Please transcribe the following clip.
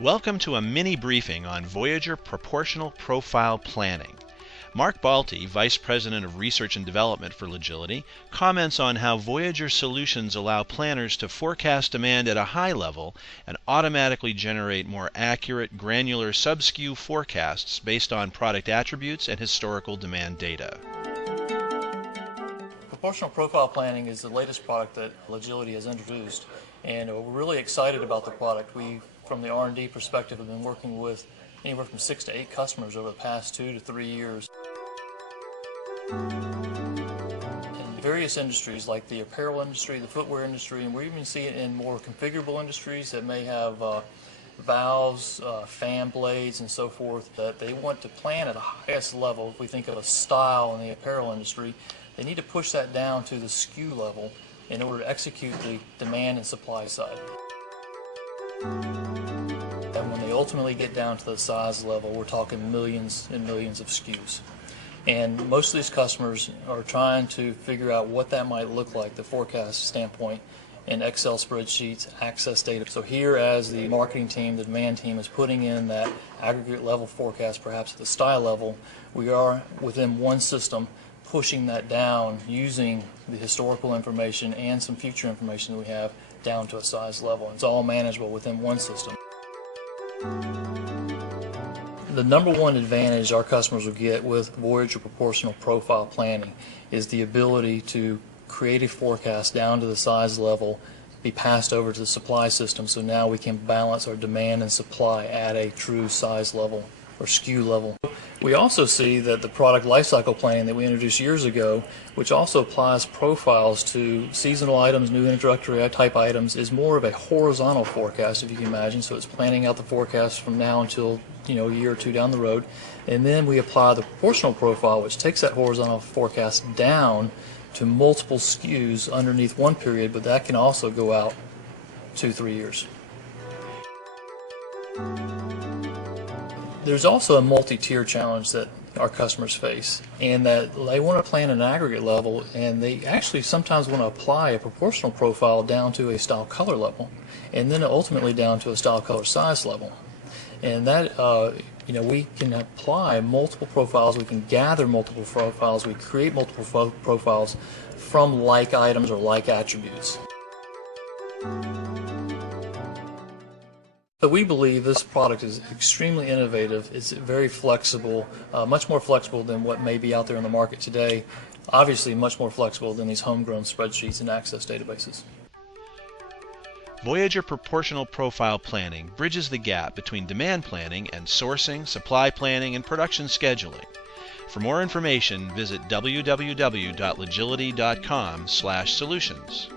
Welcome to a mini briefing on Voyager Proportional Profile Planning. Mark Balti, Vice President of Research and Development for Logility, comments on how Voyager solutions allow planners to forecast demand at a high level and automatically generate more accurate, granular sub-SKU forecasts based on product attributes and historical demand data. Proportional profile planning is the latest product that Logility has introduced, and we're really excited about the product. We, from the R&D perspective, have been working with anywhere from 6 to 8 customers over the past 2 to 3 years. In various industries like the apparel industry, the footwear industry, and we even see it in more configurable industries that may have valves, fan blades, and so forth, that they want to plan at the highest level. If we think of a style in the apparel industry, they need to push that down to the SKU level in order to execute the demand and supply side. And when they ultimately get down to the size level, we're talking millions and millions of SKUs. And most of these customers are trying to figure out what that might look like, the forecast standpoint, in Excel spreadsheets, access data. So here, as the marketing team, the demand team is putting in that aggregate level forecast, perhaps at the style level, we are within one system pushing that down using the historical information and some future information that we have down to a size level. It's all manageable within one system. The number one advantage our customers will get with Voyager Proportional Profile Planning is the ability to create a forecast down to the size level, be passed over to the supply system, so now we can balance our demand and supply at a true size level or SKU level. We also see that the product lifecycle planning that we introduced years ago, which also applies profiles to seasonal items, new introductory type items, is more of a horizontal forecast, if you can imagine. So it's planning out the forecast from now until a year or two down the road. And then we apply the proportional profile, which takes that horizontal forecast down to multiple SKUs underneath one period, but that can also go out 2-3 years. There's also a multi-tier challenge that our customers face, and that they want to plan an aggregate level, and they actually sometimes want to apply a proportional profile down to a style color level, and then ultimately down to a style color size level. And that we can apply multiple profiles, we can gather multiple profiles, we create multiple profiles from like items or like attributes. So we believe this product is extremely innovative. It's very flexible, much more flexible than what may be out there in the market today. Obviously much more flexible than these homegrown spreadsheets and access databases. Voyager Proportional Profile Planning bridges the gap between demand planning and sourcing, supply planning, and production scheduling. For more information, visit www.logility.com/solutions.